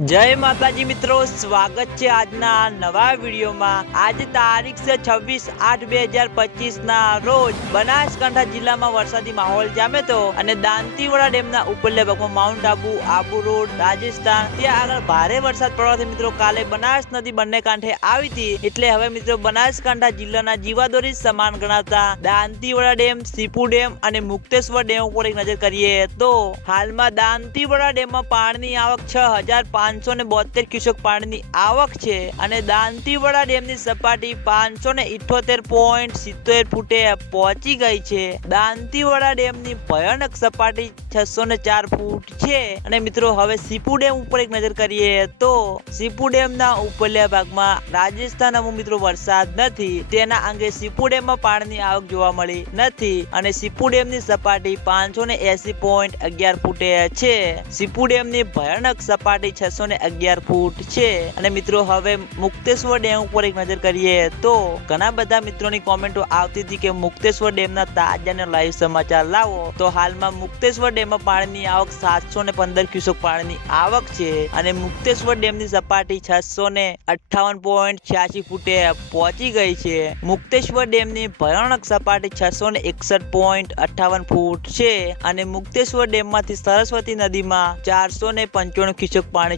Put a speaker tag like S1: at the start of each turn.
S1: જય માતાજી મિત્રો, સ્વાગત છે આજના નવા વિડીયોમાં. આજે તારીખ છે છવ્વીસ આઠ બે હજાર પચીસ ના રોજ બનાસકાંઠા જિલ્લામાં વરસાદી માહોલ જામે તો અને દાંતીવાડા ડેમના ઉપરલે ભાગમાં માઉન્ટ આબુ આબુ રોડ, રાજસ્થાન, ત્યાં આગળ ભારે વરસાદ પડવાથી મિત્રો કાલે બનાસ નદી બંને કાંઠે આવી હતી. એટલે હવે મિત્રો બનાસકાંઠા જિલ્લાના જીવાદોરી સમાન ગણાતા દાંતીવાડા ડેમ, સીપુ ડેમ અને મુક્તેશ્વર ડેમ ઉપર એક નજર કરીએ તો હાલમાં દાંતીવાડા ડેમમાં પાણીની આવક છ હજાર પાંચસો ને બોતેર ક્યુસેક પાણીની આવક છે અને દાંતીવાડા ડેમની સપાટી પાંચસો ને ઇઠોતેર પોઈન્ટ સિત્તેર ફૂટે પહોંચી ગઈ છે. દાંતીવાડા ડેમની ભયાનક સપાટી છસો ને ચાર ફૂટ છે. અને મિત્રો, હવે સીપુ ડેમ ઉપર એક નજર કરીએ તો સીપુ ડેમના ઉપરલા ભાગમાં રાજસ્થાન અમુક મિત્રો વરસાદ નથી. તેના અંગે સીપુ ડેમમાં પાણીની આવક જોવા મળી નથી અને સીપુ ડેમની સપાટી પાંચસો ને એસી પોઈન્ટ અગિયાર ફૂટે છે. સીપુ ડેમની ભયાનક સપાટી છસો ને અગિયાર ફૂટ છે. અને મિત્રો, હવે મુક્તેશ્વર ડેમ ઉપર એક નજર કરીએ તો ઘણા બધા મિત્રોની કોમેન્ટો આવતી હતી કે મુક્તેશ્વર ડેમના તાજા અને લાઈવ સમાચાર લાવો. તો હાલમાં મુક્તેશ્વર ડેમમાં પાણીની આવક સાતસો ને પંદર ક્યુસેક પાણીની આવક છે અને મુક્તેશ્વર ડેમની સપાટી છસો ને અઠ્ઠાવન પોઈન્ટ છ્યાસી ફૂટે પહોંચી ગઈ છે. મુક્તેશ્વર ડેમની ભયાનક સપાટી છસો ને એકસઠ પોઈન્ટ અઠ્ઠાવન ફૂટ છે અને મુક્તેશ્વર ડેમમાંથી સરસ્વતી નદીમાં ચારસો ને પંચાણું ક્યુસેક પાણી